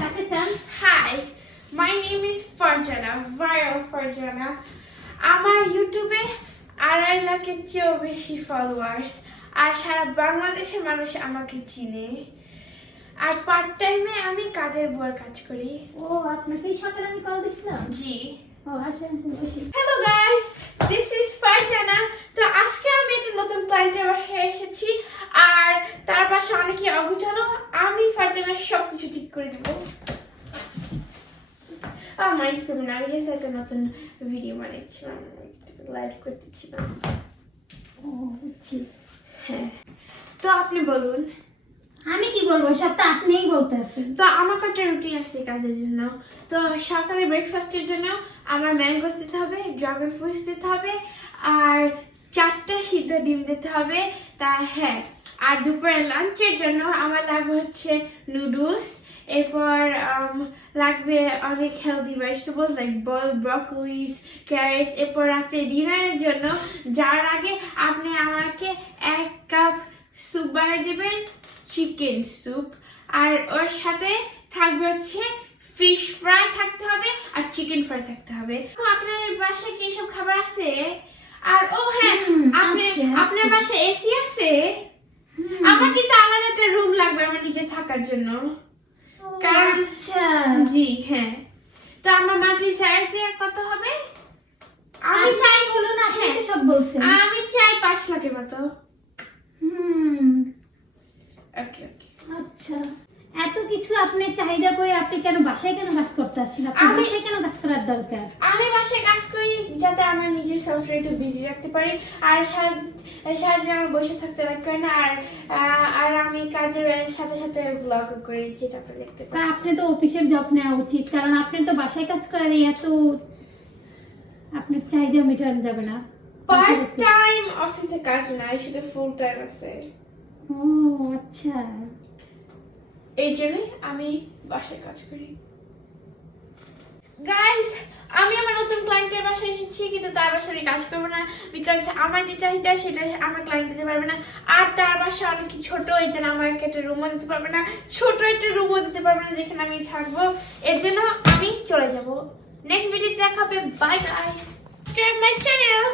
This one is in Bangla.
কাকে চান? Hi, my name is Farjana, Viral Farjana. আমার ইউটিউবে 2.5 লাখের চেয়েও বেশি ফলোয়ার্স, আর সারা বাংলাদেশের মানুষ আমাকে চিনে। আর পার্ট টাইমে আমি কাজের বুয়ার কাজ করি। ও, আপনাকেই সকালে আমি কল দিছিলাম। জি। ও, আসেন বসি। Hello guys, this is Farzana. তো আজকে আমি একটা নতুন ক্লায়েন্টের বাসায় এসেছি, আর তার বাসা অনেকই অগুছালো। আমি ফারজানা সবকিছু ঠিক করে দেবো। মাইন্ড করবেন না, আমি জাস্ট একটা নতুন ভিডিও বানাচ্ছিলাম, লাইভ করতেছিলাম। ও, বুঝছি। হ্যাঁ, তো আপনি বলুন। আমি কি বলবো, সব তো আপনিই বলতেছেন। তো আমার একটা রুটিন আছে কাজের জন্য। তো সকালে ব্রেকফাস্টের জন্য আমার ম্যাঙ্গোস দিতে হবে, ড্রাগন ফ্রুটস দিতে হবে, আর 4টা সিদ্ধ ডিম দিতে হবে। তা হ্যাঁ, আর দুপুরে লাঞ্চের জন্য আমার লাগবে হচ্ছে নুডলস, এরপর লাগবে অনেক হেলদি ভেজিটেবলস লাইক ব্রকলিস, ক্যারেটস। এরপর রাতে ডিনারের জন্য যার আগে আপনি আমাকে 1 কাপ স্যুপ বানিয়ে দেবেন, চিকেন স্যুপ। আর ওর সাথে থাকবে হচ্ছে ফিশ ফ্রাই থাকতে হবে, আর চিকেন ফ্রাই থাকতে হবে। আপনার বাসায় কি সব খাবার আছে? আর ও হ্যাঁ, আপনার বাসায় এসি আছে? আমার কিন্তু আলাদা একটা রুম লাগবে আমার নিজে থাকার জন্য। কারণ জি হ্যাঁ। তো আমার মান্থলি স্যালারি কত হবে? আমি চাই বলুন, আপনি তো সব বলছেন। আমি চাই 5 লাখের মতো। ওকে ওকে। আচ্ছা, এত কিছু আপনি চাহিদা করে আপনি কেন বাসায় কাজ করতে আসছেন? আপনি বাসায় কেন কাজ করার দরকার? আমি বাসায় কাজ করি যাতে আমার নিজের সফটওয়্যার একটু বিজি রাখতে পারি, আর সারাদিন আমার বসে থাকতে লাগবে না। আর আমি কাজের সাথে সাথে ব্লগ করি, যেটা আপনি দেখতে তা পাচ্ছেন। আপনি তো অফিসের জব নেওয়া উচিত, কারণ আপনি তো বাসায় কাজ করার এত আপনার চাহিদা মেটানো যাবে না। পার্ট টাইম অফিসে কাজ নাই, শুধু ফুল টাইম আছে। ও আচ্ছা, এই জন্যই আমি বাসায় কাজ করি। গাইস, আমি আমার নতুন ক্লায়েন্টের বাসায় এসেছি, কিন্তু তার বাসায় আমি কাজ করবো না, বিকজ আমার যে চাহিদা সেটা আমার ক্লায়েন্ট দিতে পারবে না। আর তার বাসা অনেক ছোট, এই জন্য আমাকে একটা রুমও দিতে পারবে না, ছোট একটা রুমও দিতে পারবে না যেখানে আমি থাকবো। এর জন্য আমি চলে যাব। নেক্সট ভিডিওতে দেখা হবে। Bye guys, subscribe my channel.